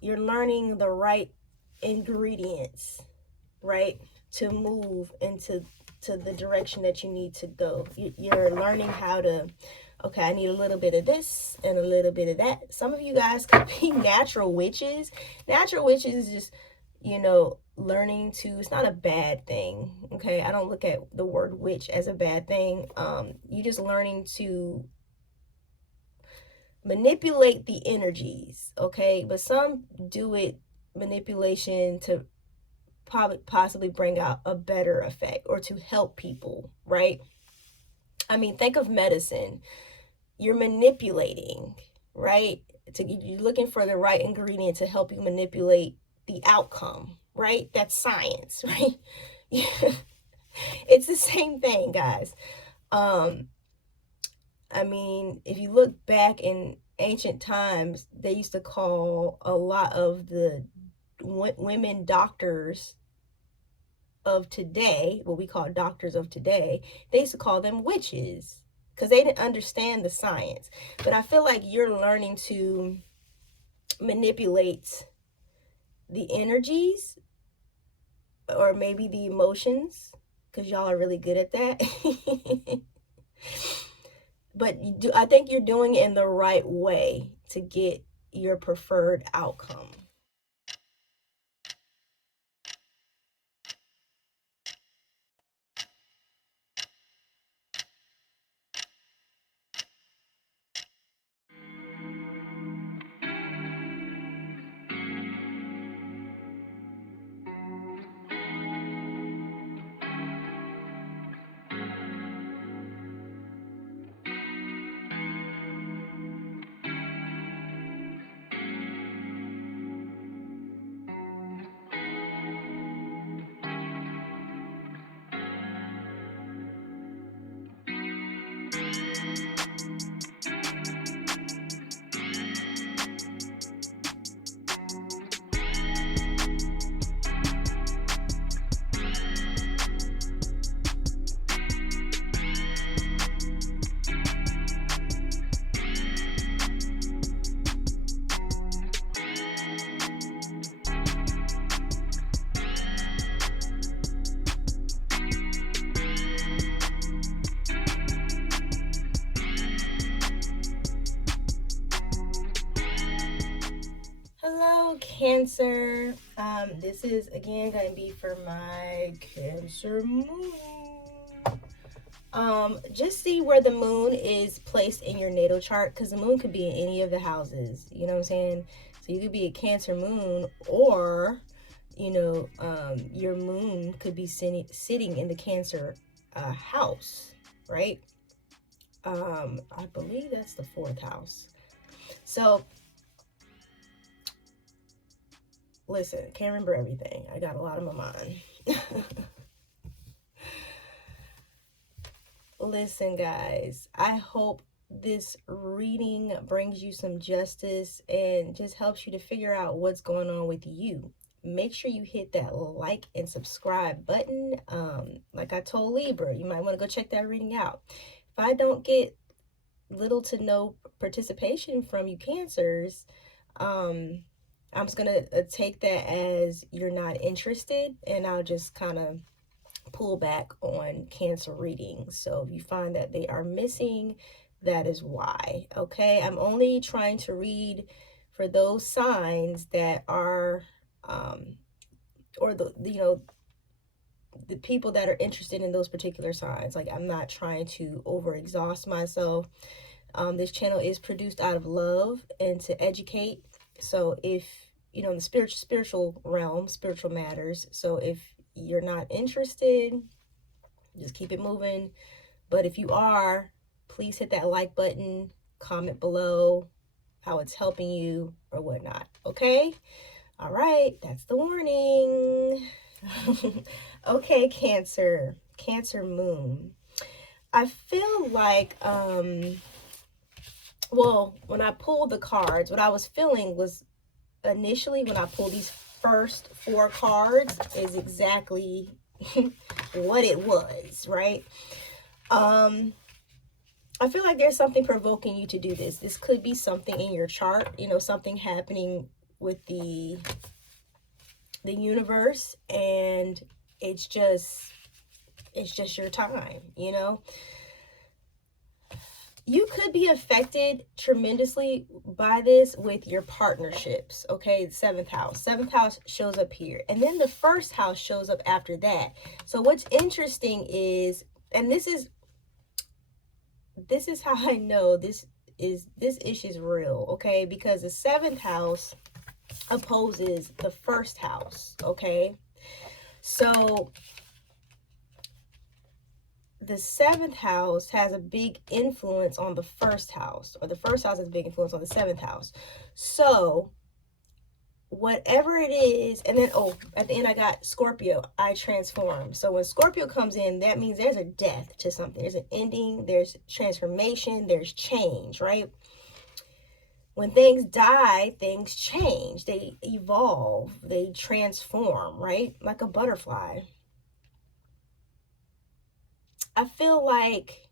you're learning the right ingredients, right, to move into the direction that you need to go. You're learning how to, okay, I need a little bit of this and a little bit of that. Some of you guys could be natural witches. Natural witches is just, learning to, it's not a bad thing. Okay. I don't look at the word witch as a bad thing. You just learning to manipulate the energies. Okay. But some do it manipulation to possibly bring out a better effect or to help people, right? I mean, think of medicine. You're manipulating, right? You're looking for the right ingredient to help you manipulate the outcome, right? That's science, right? It's the same thing, guys. I mean, if you look back in ancient times, they used to call a lot of the women doctors of today, what we call doctors of today, they used to call them witches because they didn't understand the science. But I feel like you're learning to manipulate the energies or maybe the emotions, because y'all are really good at that. But I think you're doing it in the right way to get your preferred outcome. Hello, Cancer. This is again going to be for my Cancer moon. Just see where the moon is placed in your natal chart, because the moon could be in any of the houses. You know what I'm saying? So you could be a Cancer moon, or your moon could be sitting in the Cancer house, right? I believe that's the 4th house. So listen, can't remember everything. I got a lot on my mind. Listen, guys, I hope this reading brings you some justice and just helps you to figure out what's going on with you. Make sure you hit that like and subscribe button. Like I told Libra, you might want to go check that reading out. If I don't get little to no participation from you Cancers, I'm just gonna take that as you're not interested, and I'll just kind of pull back on Cancer readings. So if you find that they are missing, that is why. Okay, I'm only trying to read for those signs that are or the people that are interested in those particular signs. Like, I'm not trying to over exhaust myself. This channel is produced out of love and to educate. So if in the spiritual realm, spiritual matters. So if you're not interested, just keep it moving. But if you are, please hit that like button, comment below how it's helping you or whatnot. Okay? All right, that's the warning. Okay, Cancer moon. I feel like well, when I pulled the cards, what I was feeling was initially when I pulled these first 4 cards is exactly what it was, right? I feel like there's something provoking you to do this. This could be something in your chart, something happening with the universe, and it's just your time, you know. You could be affected tremendously by this with your partnerships. Okay, seventh house shows up here, and then the first house shows up after that. So what's interesting is, and this is how I know this issue is real, okay, because the seventh house opposes the first house. Okay, so the seventh house has a big influence on the first house, or the first house has a big influence on the seventh house. So whatever it is, and then at the end I got Scorpio, I transform. So when Scorpio comes in, that means there's a death to something, there's an ending, there's transformation, there's change, right? When things die, things change, they evolve, they transform, right? Like a butterfly. I feel like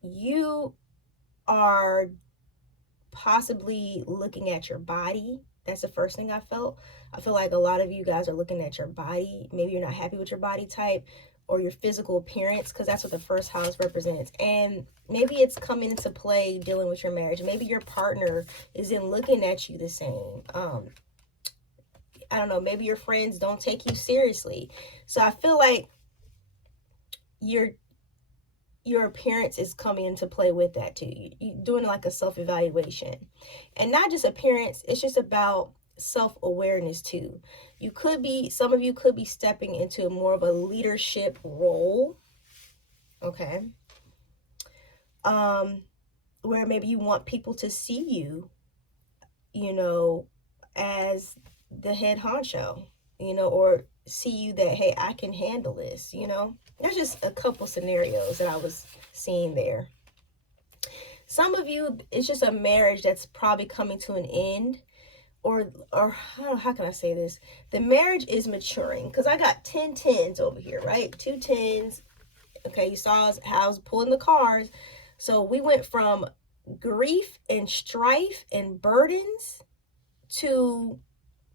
you are possibly looking at your body. That's the first thing I felt. I feel like a lot of you guys are looking at your body. Maybe you're not happy with your body type or your physical appearance, because that's what the first house represents. And maybe it's coming into play dealing with your marriage. Maybe your partner isn't looking at you the same. I don't know, maybe your friends don't take you seriously. So I feel like your appearance is coming into play with that too. You're doing like a self-evaluation, and not just appearance, it's just about self-awareness too. Some of you could be stepping into more of a leadership role, okay, where maybe you want people to see you, you know, as the head honcho, you know, or see you that, hey, I can handle this, you know. There's just a couple scenarios that I was seeing there. Some of you, it's just a marriage that's probably coming to an end, or I don't know, how can I say this? The marriage is maturing, because I got 10 tens over here, right? 2 tens. Okay, you saw how I was pulling the cards. So we went from grief and strife and burdens to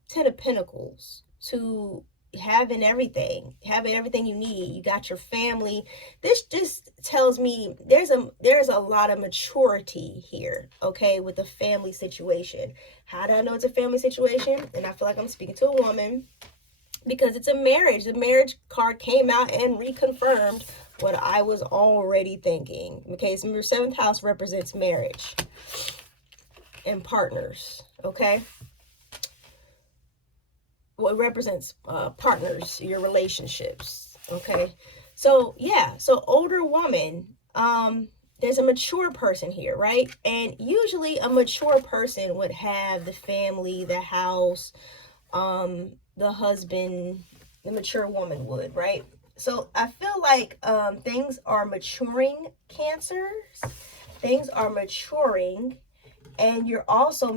10 of Pentacles, to having everything you need. You got your family. This just tells me there's a lot of maturity here, okay, with the family situation. How do I know it's a family situation? And I feel like I'm speaking to a woman, because it's a marriage. The marriage card came out and reconfirmed what I was already thinking. Okay, so your seventh house represents marriage and partners, okay? What represents partners, your relationships, okay? So yeah, so older woman, there's a mature person here, right? And usually a mature person would have the family, the house, the husband. The mature woman would, right? So I feel like things are maturing, Cancers. Things are maturing, and you're also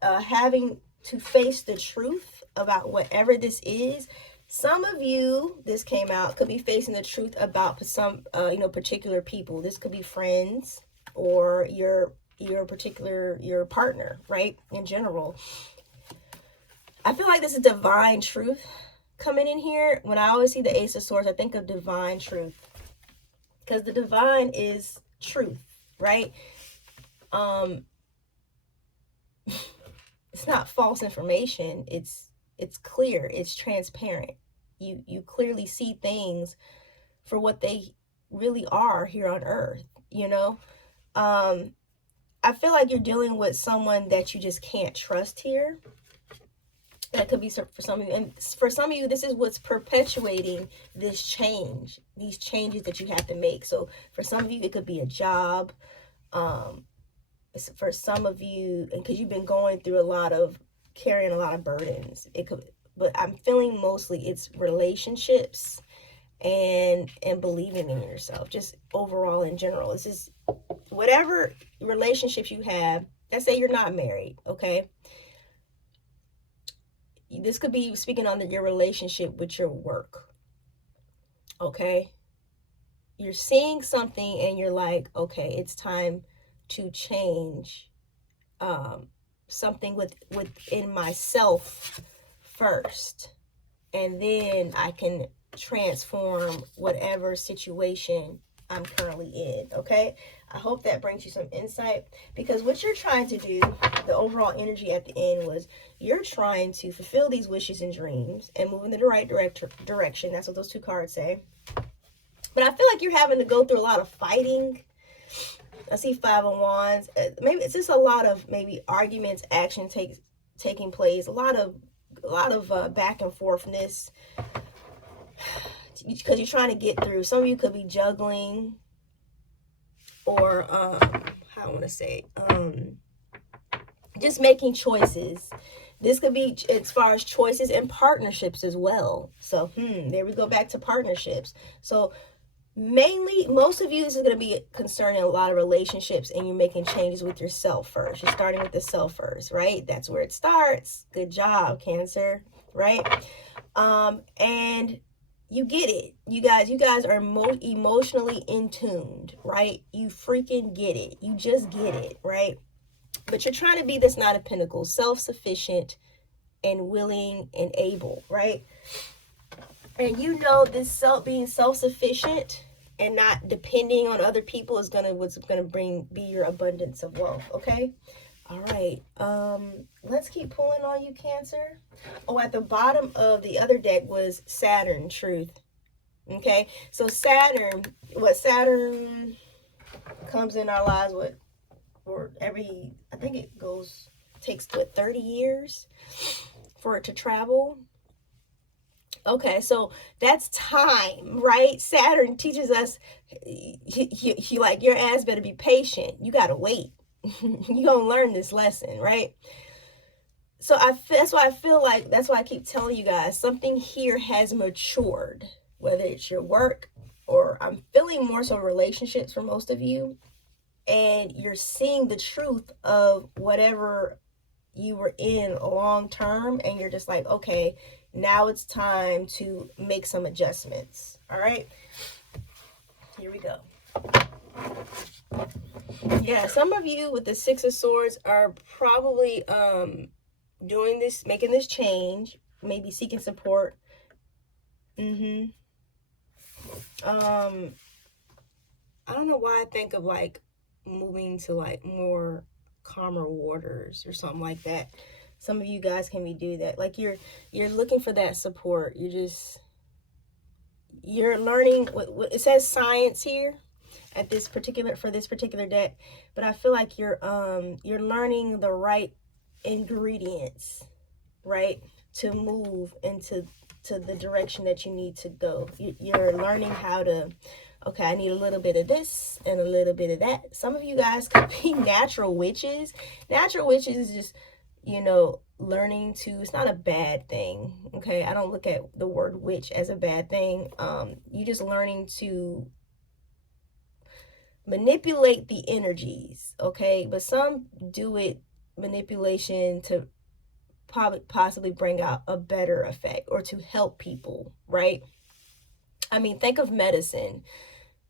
having to face the truth about whatever this is. Some of you, this came out, could be facing the truth about some particular people. This could be friends, or your partner, right? In general, I feel like this is divine truth coming in here. When I always see the Ace of Swords, I think of divine truth, because the divine is truth, right? It's not false information. It's clear. It's transparent. You clearly see things for what they really are here on earth, you know. I feel like you're dealing with someone that you just can't trust here. That could be for some of you, and for some of you, this is what's perpetuating this change, these changes that you have to make. So for some of you, it could be a job. For some of you, and because you've been going through carrying a lot of burdens, it could, but I'm feeling mostly it's relationships and believing in yourself, just overall in general. It's just whatever relationships you have. Let's say you're not married, okay? This could be speaking on your relationship with your work, okay? You're seeing something and you're like, okay, it's time to change something within myself first, and then I can transform whatever situation I'm currently in. Okay, I hope that brings you some insight, because what you're trying to do, the overall energy at the end was, you're trying to fulfill these wishes and dreams and move in the right direction. That's what those two cards say. But I feel like you're having to go through a lot of fighting. I see Five of Wands. Maybe it's just a lot of maybe arguments, action taking place. A lot of back and forthness, because you're trying to get through. Some of you could be juggling, or how I want to say, just making choices. This could be as far as choices and partnerships as well. So there we go, back to partnerships. So mainly, most of you, this is going to be concerning a lot of relationships, and you're making changes with yourself first. You're starting with the self first, right? That's where it starts. Good job, Cancer, right? And you get it. You guys are emotionally in tuned, right? You freaking get it. You just get it, right? But you're trying to be this Knight of Pentacles, self-sufficient and willing and able, right? And you know this being self-sufficient and not depending on other people is what's gonna be your abundance of wealth. Okay. All right. Let's keep pulling on you, Cancer. Oh, at the bottom of the other deck was Saturn, Truth. Okay. So Saturn comes in our lives I think it takes 30 years for it to travel. Okay, so that's time, right? Saturn teaches us, you like, your ass better be patient. You gotta wait. You're gonna learn this lesson, right? So that's why I keep telling you guys, something here has matured, whether it's your work, or I'm feeling more so relationships for most of you, and you're seeing the truth of whatever you were in long term, and you're just like, okay, now it's time to make some adjustments. All right, here we go. Yeah, some of you with the Six of Swords are probably making this change, maybe seeking support. I don't know why I think of like moving to like more calmer waters or something like that. Some of you guys can do that. Like you're looking for that support. You're learning. It says science here for this particular deck, but I feel like you're learning the right ingredients, right, to move into the direction that you need to go. You're learning how to, okay, I need a little bit of this and a little bit of that. Some of you guys could be natural witches. Natural witches is just, learning to, it's not a bad thing, okay? I don't look at the word witch as a bad thing. You just learning to manipulate the energies, okay? But some do it manipulation to possibly bring out a better effect or to help people, right? I mean, think of medicine.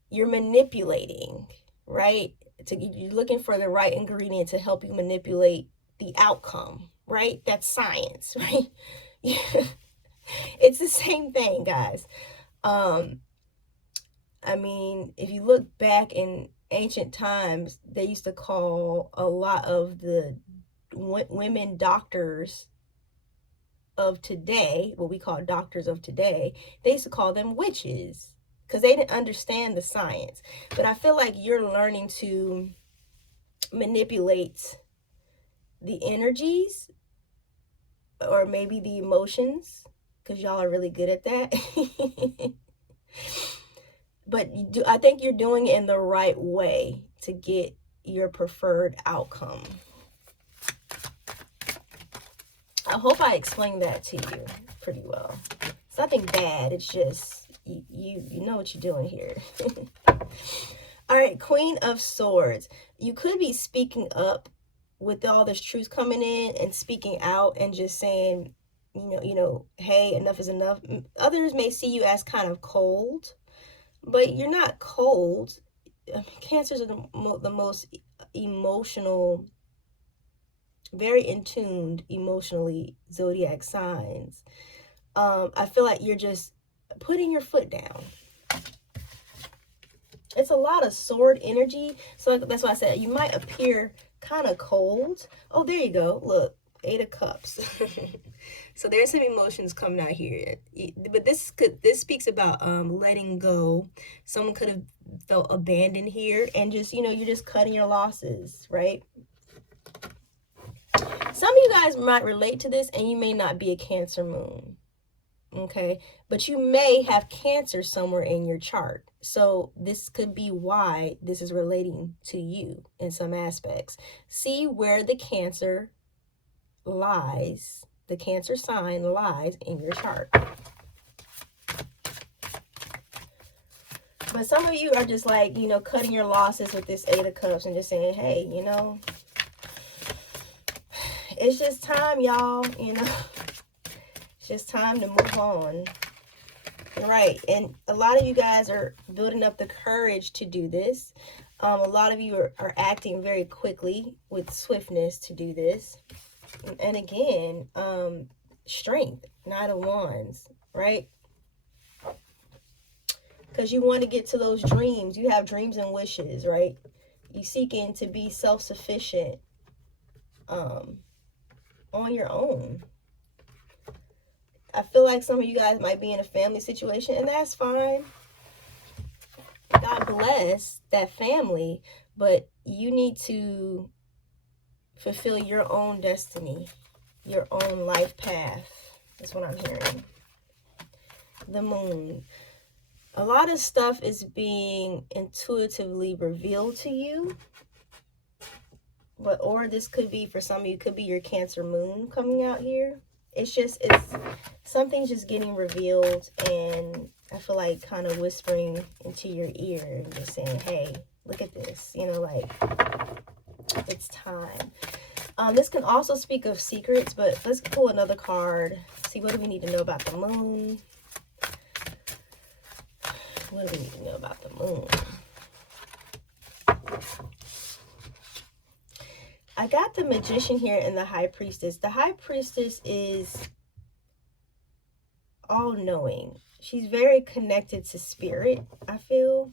You're manipulating, right? You're looking for the right ingredient to help you manipulate the outcome, right? That's science, right? It's the same thing, guys. I mean, if you look back in ancient times, they used to call a lot of the women doctors of today, what we call doctors of today, they used to call them witches because they didn't understand the science. But I feel like you're learning to manipulate the energies or maybe the emotions, because y'all are really good at that. But I think you're doing it in the right way to get your preferred outcome. I hope I explained that to you pretty well. It's nothing bad. It's just you know what you're doing here. All right, Queen of Swords. You could be speaking up with all this truth coming in and speaking out and just saying, hey, enough is enough. Others may see you as kind of cold, but you're not cold. Cancers are the most emotional, very in tuned emotionally zodiac signs. I feel like you're just putting your foot down. It's a lot of sword energy. So that's why I said you might appear kind of cold. Oh, there you go. Look, 8 of Cups. So there's some emotions coming out here. But this speaks about letting go. Someone could have felt abandoned here, and just, you're just cutting your losses, right? Some of you guys might relate to this, and you may not be a Cancer moon. Okay, but you may have Cancer somewhere in your chart, so this could be why this is relating to you in some aspects. See where the Cancer lies, the Cancer sign lies in your chart. But some of you are just like, cutting your losses with this 8 of Cups and just saying, hey, it's just time, y'all. It's just time to move on. Right, and a lot of you guys are building up the courage to do this. A lot of you are acting very quickly with swiftness to do this. And again, strength, Knight of Wands, right? Because you want to get to those dreams. You have dreams and wishes, right? You seeking to be self-sufficient on your own. I feel like some of you guys might be in a family situation, and that's fine. God bless that family, but you need to fulfill your own destiny, your own life path. That's what I'm hearing. The Moon. A lot of stuff is being intuitively revealed to you, or this could be, for some of you, could be your Cancer moon coming out here. It's something's just getting revealed, and I feel like kind of whispering into your ear and just saying, hey, look at this, like, it's time. This can also speak of secrets, but let's pull another card. See, what do we need to know about the moon? What do we need to know about the moon? I got the Magician here and the High Priestess. The High Priestess is all-knowing. She's very connected to spirit, I feel.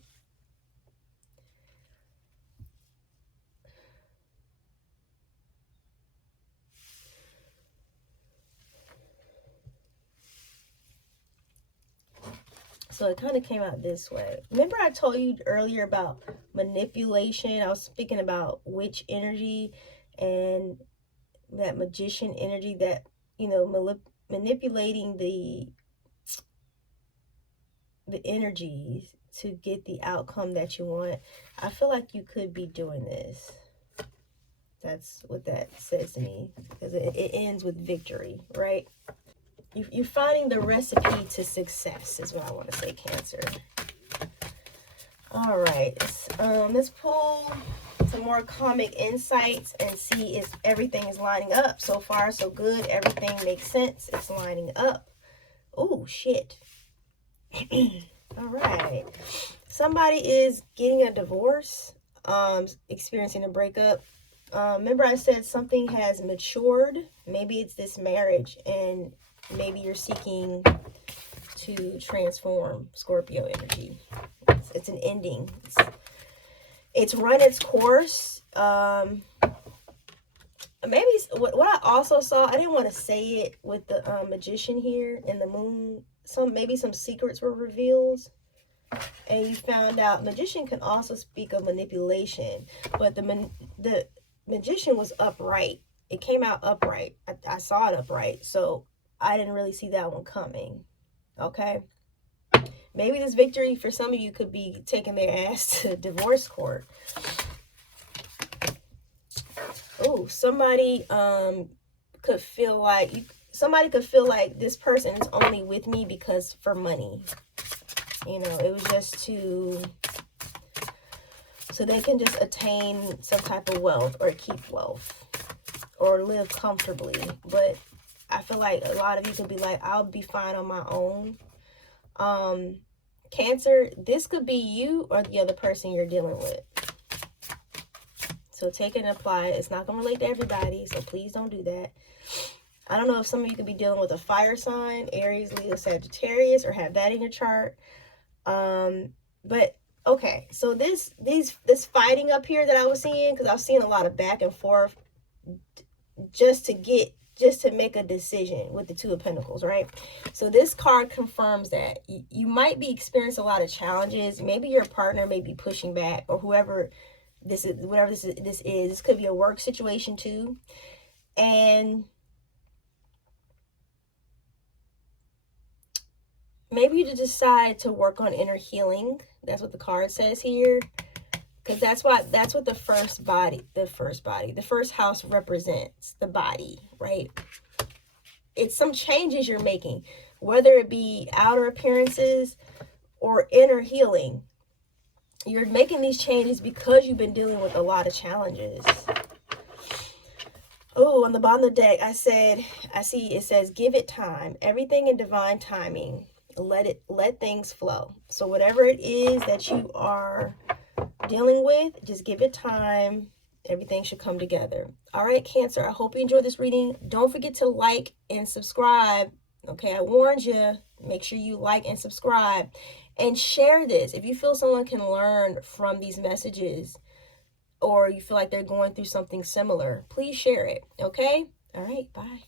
So it kind of came out this way. Remember I told you earlier about manipulation? I was speaking about witch energy and that magician energy, that, manipulating the energies to get the outcome that you want. I feel like you could be doing this. That's what that says to me, because it ends with victory, right? You're finding the recipe to success is what I want to say, Cancer. All right, let's pull some more karmic insights and see if everything is lining up. So far, so good. Everything makes sense. It's lining up. Oh, shit. All right. Somebody is getting a divorce, experiencing a breakup. Remember I said something has matured. Maybe it's this marriage, and maybe you're seeking to transform. Scorpio energy. It's an ending. It's run its course. Maybe what I also saw, I didn't want to say it with the Magician here and the Moon. Maybe some secrets were revealed, and you found out. Magician can also speak of manipulation, but the Magician was upright. It came out upright. I saw it upright, so I didn't really see that one coming. Okay, maybe this victory for some of you could be taking their ass to divorce court. Oh, somebody could feel like this person is only with me because for money. It was just so they can just attain some type of wealth or keep wealth or live comfortably. But I feel like a lot of you could be like, I'll be fine on my own. Cancer, this could be you or the other person you're dealing with. So take it and apply it. It's not going to relate to everybody, so please don't do that. I don't know if some of you could be dealing with a fire sign, Aries, Leo, Sagittarius, or have that in your chart. But okay, so this fighting up here that I was seeing, because I was seeing a lot of back and forth just to make a decision with the Two of Pentacles, right? So this card confirms that you might be experiencing a lot of challenges. Maybe your partner may be pushing back, or whoever this is, whatever this is. This could be a work situation too. And maybe you decide to work on inner healing. That's what the card says here. Because that's what the first house represents, the body, right? It's some changes you're making, whether it be outer appearances or inner healing. You're making these changes because you've been dealing with a lot of challenges. Oh, on the bottom of the deck, I see it says, give it time, everything in divine timing. Let things flow. So whatever it is that you are dealing with, just give it time. Everything should come together. All right, Cancer, I hope you enjoyed this reading. Don't forget to like and subscribe. Okay, I warned you. Make sure you like and subscribe and share this. If you feel someone can learn from these messages, or you feel like they're going through something similar, please share it. Okay? All right, bye.